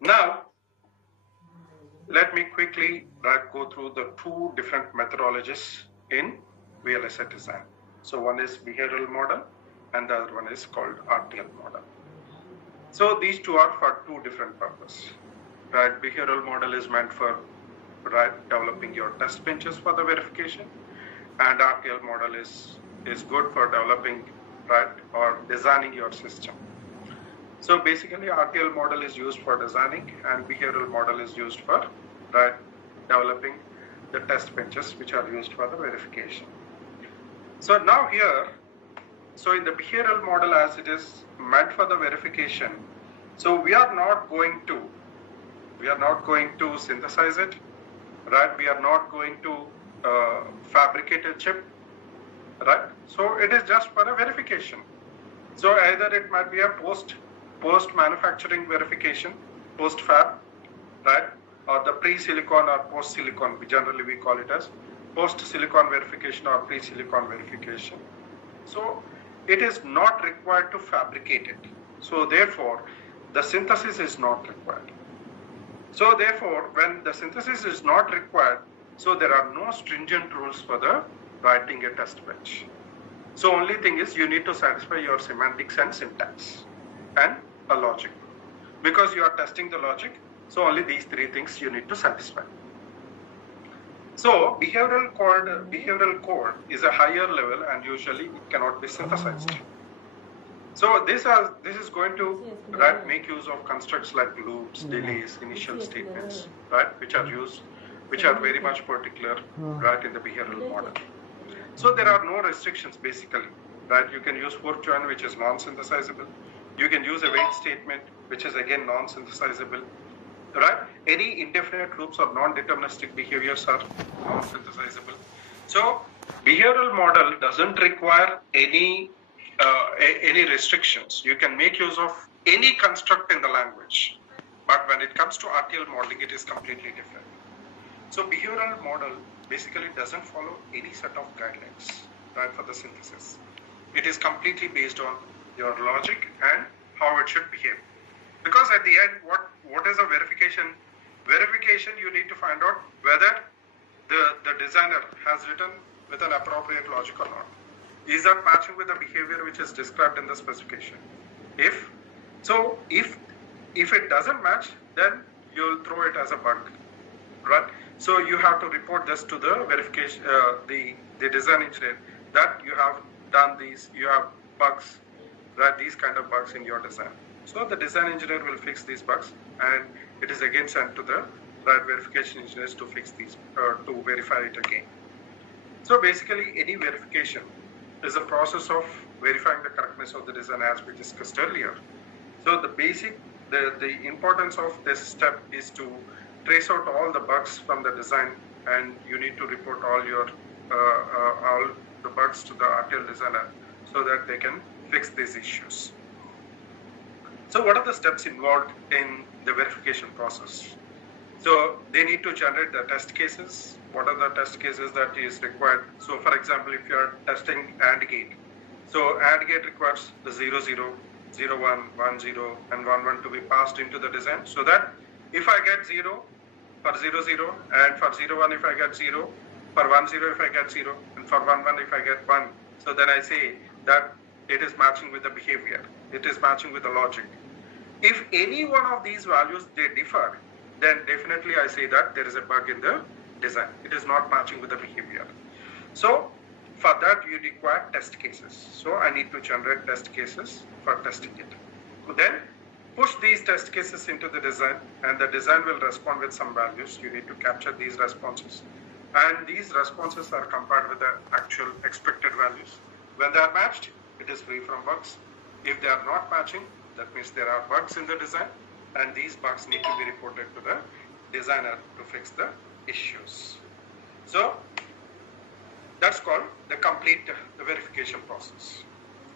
Now, let me quickly go through the two different methodologies in VLSI design. So one is behavioral model and the other one is called RTL model. So these two are for two different purposes. Right? Behavioral model is meant for developing your test benches for the verification, and RTL model is good for developing or designing your system. So basically RTL model is used for designing and behavioral model is used for developing the test benches which are used for the verification. So now here, so in the behavioral model, as it is meant for the verification, so we are not going to synthesize it, right? We are not going to fabricate a chip, right? So it is just for a verification. So either it might be a post manufacturing verification, post fab, right? Or the pre-silicon or post-silicon, generally we call it as post-silicon verification or pre-silicon verification. So it is not required to fabricate it. So therefore, the synthesis is not required. So therefore, when the synthesis is not required, so there are no stringent rules for the writing a test bench. So only thing is you need to satisfy your semantics and syntax and a logic. Because you are testing the logic, so only these three things you need to satisfy. So behavioral code is a higher level and usually it cannot be synthesized. So this is going to make use of constructs like loops, delays, initial statements, which are very much particular in the behavioral model. So there are no restrictions basically, You can use fork join, which is non-synthesizable. You can use a wait statement, which is again non-synthesizable. Any indefinite loops or non-deterministic behaviors are non-synthesizable. So behavioral model doesn't require any restrictions. You can make use of any construct in the language, but when it comes to RTL modeling, it is completely different. So behavioral model basically doesn't follow any set of guidelines for the synthesis. It is completely based on your logic and how it should behave. Because at the end, what is a verification? Verification, you need to find out whether the designer has written with an appropriate logic or not. Is that matching with the behavior which is described in the specification? If it doesn't match, then you'll throw it as a bug, So you have to report this to the verification, the design engineer, that you have done these, you have bugs, these kind of bugs in your design. So the design engineer will fix these bugs, and it is again sent to the verification engineers to fix these, to verify it again. So basically, any verification is a process of verifying the correctness of the design, as we discussed earlier. So the importance of this step is to trace out all the bugs from the design, and you need to report all the bugs to the RTL designer so that they can fix these issues. So what are the steps involved in the verification process? So they need to generate the test cases. What are the test cases that is required? So for example, if you are testing AND gate, so AND gate requires the 0, 0, 0, 1, 1, 0, and 1, 1 to be passed into the design, so that if I get 0 for 0, 0, and for 0, 1 if I get 0, for 1, 0 if I get 0, and for 1, 1 if I get 1, so then I say that it is matching with the behavior, it is matching with the logic. If any one of these values they differ, then definitely I say that there is a bug in the design. It is not matching with the behavior. So for that you require test cases. So I need to generate test cases for testing it. Then push these test cases into the design, and the design will respond with some values. You need to capture these responses, and these responses are compared with the actual expected values. When they are matched, it is free from bugs. If they are not matching, that means there are bugs in the design, and these bugs need to be reported to the designer to fix the issues. So that's called the complete verification process.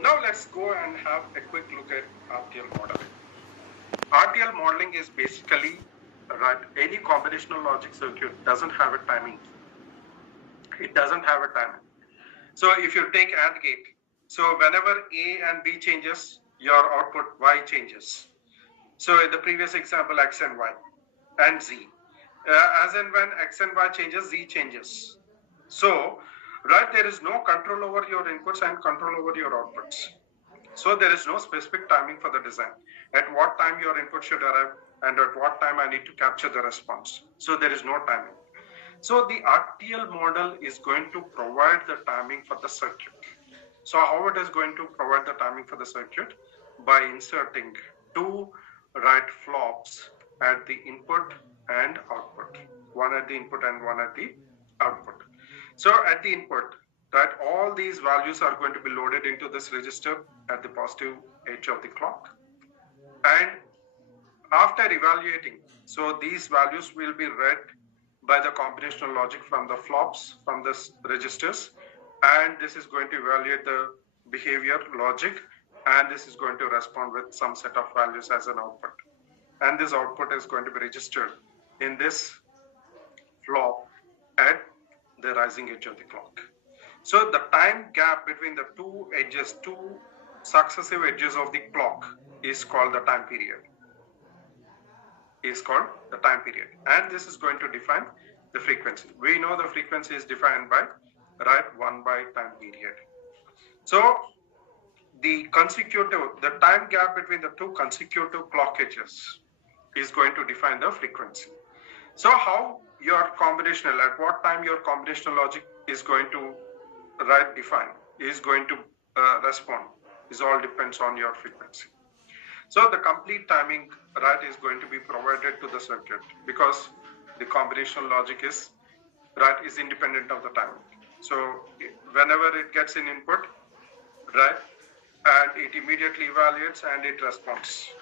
Now let's go and have a quick look at RTL modeling. RTL modeling is basically any combinational logic circuit doesn't have a timing. It doesn't have a timing. So if you take AND gate, so whenever A and B changes, your output Y changes. So in the previous example, X and Y and Z. As and when X and Y changes, Z changes. So, right, there is no control over your inputs and control over your outputs. So there is no specific timing for the design. At what time your input should arrive and at what time I need to capture the response. So there is no timing. So the RTL model is going to provide the timing for the circuit. So how it is going to provide the timing for the circuit? By inserting two right flops at the input and output. One at the input and one at the output. So at the input, that all these values are going to be loaded into this register at the positive edge of the clock. And after evaluating, so these values will be read by the combinational logic from the flops from the registers, and this is going to evaluate the behavior logic, and this is going to respond with some set of values as an output, and this output is going to be registered in this flop at the rising edge of the clock. So the time gap between the two successive edges of the clock is called the time period. And this is going to define the frequency. We know the frequency is defined by 1 by time period. So the time gap between the two consecutive clock edges is going to define the frequency. So how your combinational, at what time your combinational logic is going to respond is all depends on your frequency. So the complete timing is going to be provided to the circuit because the combinational logic is independent of the timing. So whenever it gets an input, and it immediately evaluates and it responds,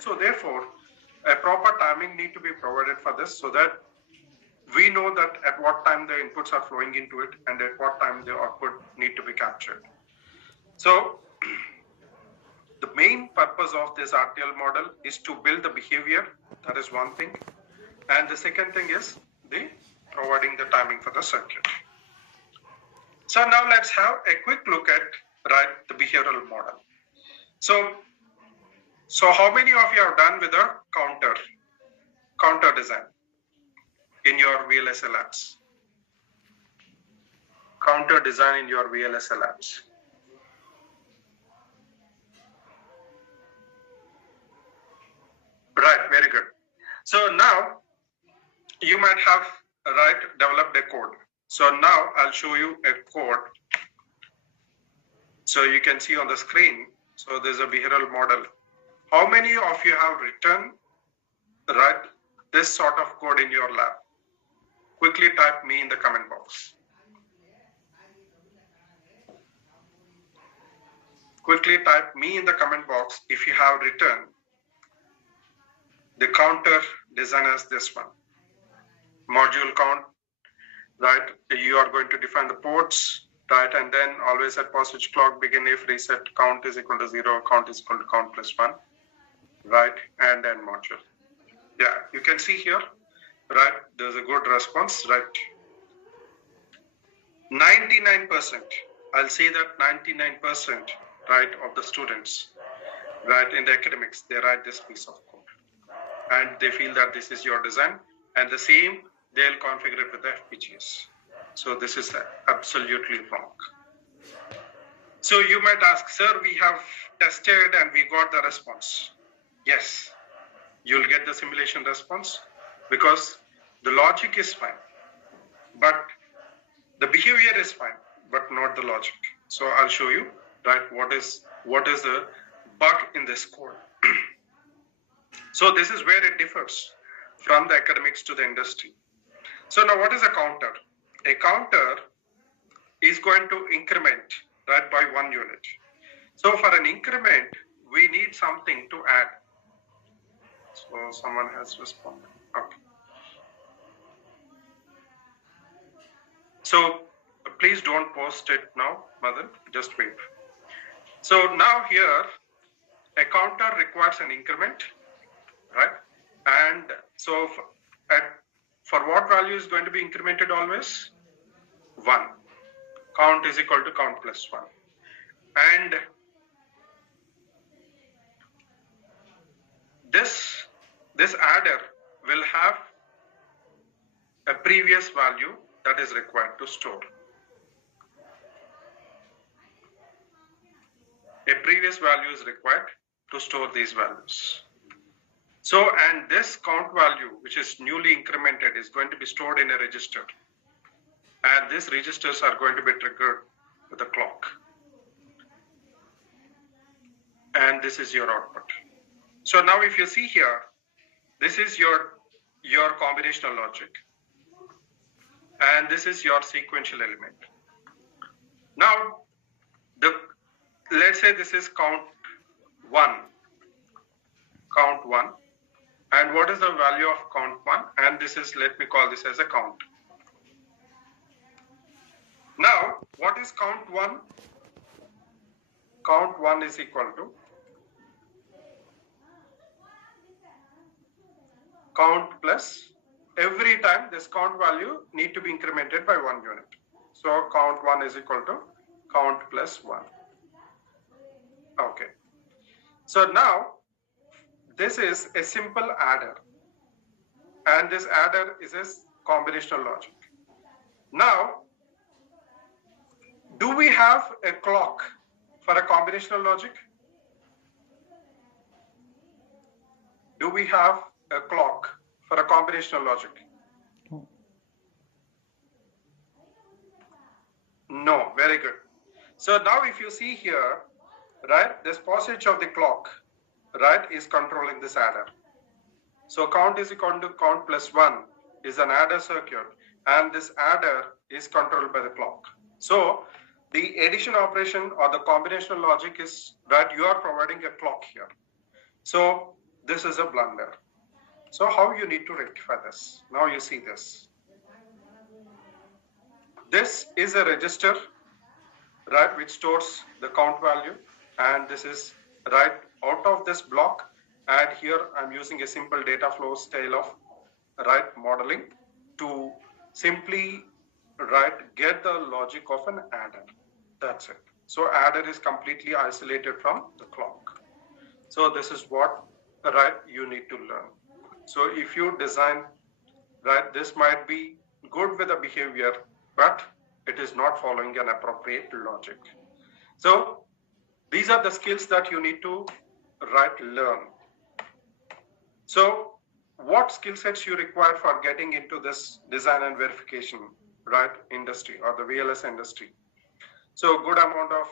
So therefore, a proper timing need to be provided for this so that we know that at what time the inputs are flowing into it and at what time the output need to be captured. So the main purpose of this RTL model is to build the behavior. That is one thing. And the second thing is the providing the timing for the circuit. So now let's have a quick look at the behavioral model. So how many of you have done with a counter design in your VLSI labs? Counter design in your VLSI labs. Right, very good. So now you might have developed a code. So now I'll show you a code. So you can see on the screen. So there's a behavioral model. How many of you have written this sort of code in your lab? Quickly type me in the comment box. Quickly type me in the comment box if you have written the counter design as this one. Module count, you are going to define the ports, and then always at passage clock begin if reset count is equal to 0, count is equal to count plus 1, and then module. Yeah, you can see here, there's a good response, 99%, I'll say that 99%, of the students, in the academics, they write this piece of code. And they feel that this is your design, and the same, they'll configure it with the FPGAs. So this is absolutely wrong. So you might ask, sir, we have tested and we got the response. Yes, you'll get the simulation response because the logic is fine, but the behavior is fine, but not the logic. So I'll show you what is the bug in this code. So this is where it differs from the academics to the industry. So now what is a counter? A counter is going to increment by 1 unit. So for an increment, we need something to add. So someone has responded. Okay. So please don't post it now, Madan. Just wait. So now here, a counter requires an increment, And so for what value is going to be incremented always? 1. Count is equal to count plus 1. And this adder will have a previous value that is required to store. A previous value is required to store these values. So, and this count value, which is newly incremented, is going to be stored in a register. And these registers are going to be triggered with a clock. And this is your output. So now if you see here, this is your combinational logic. And this is your sequential element. Now, let's say this is count 1. Count 1. And what is the value of count 1? And this is, let me call this as a count. Now, what is count 1? Count 1 is equal to count plus, every time this count value need to be incremented by 1 unit. So count 1 is equal to count plus 1. Okay. So now this is a simple adder, and this adder is a combinational logic. Now, do we have a clock for a combinational logic? Do we have a clock for a combinational logic? No, very good. So now if you see here, right, this passage of the clock, right, is controlling this adder. So count is equal to count plus 1 is an adder circuit, and this adder is controlled by the clock. So the addition operation or the combinational logic is that you are providing a clock here. So this is a blunder. So how you need to rectify this? Now you see this. This is a register, right, which stores the count value, and this is right out of this block. And here I'm using a simple data flow style of right modeling to simply get the logic of an adder. That's it. So adder is completely isolated from the clock. So this is what you need to learn. So if you design this might be good with the behavior, but it is not following an appropriate logic. So these are the skills that you need to learn. So what skill sets you require for getting into this design and verification industry or the VLS industry? So good amount of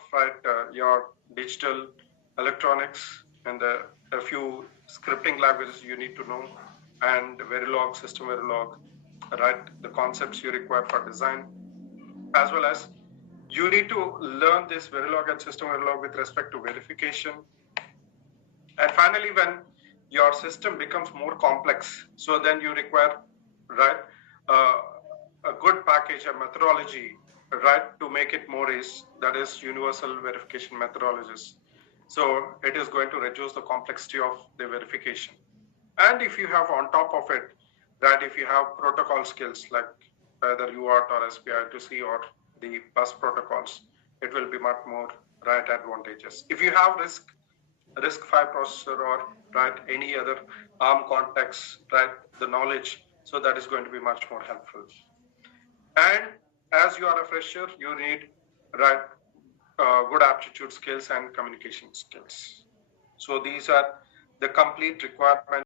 your digital electronics and a few scripting languages you need to know, and Verilog, system Verilog, the concepts you require for design, as well as you need to learn this Verilog and system Verilog with respect to verification. And finally, when your system becomes more complex, so then you require a good package, a methodology, to make it more that is universal verification methodologies. So it is going to reduce the complexity of the verification. And if you have on top of it, if you have protocol skills like either UART or SPI2C or the bus protocols, it will be much more advantageous. If you have RISC-V processor or any other ARM context, the knowledge, so that is going to be much more helpful. And as you are a fresher, you need good aptitude skills and communication skills. So these are the complete requirements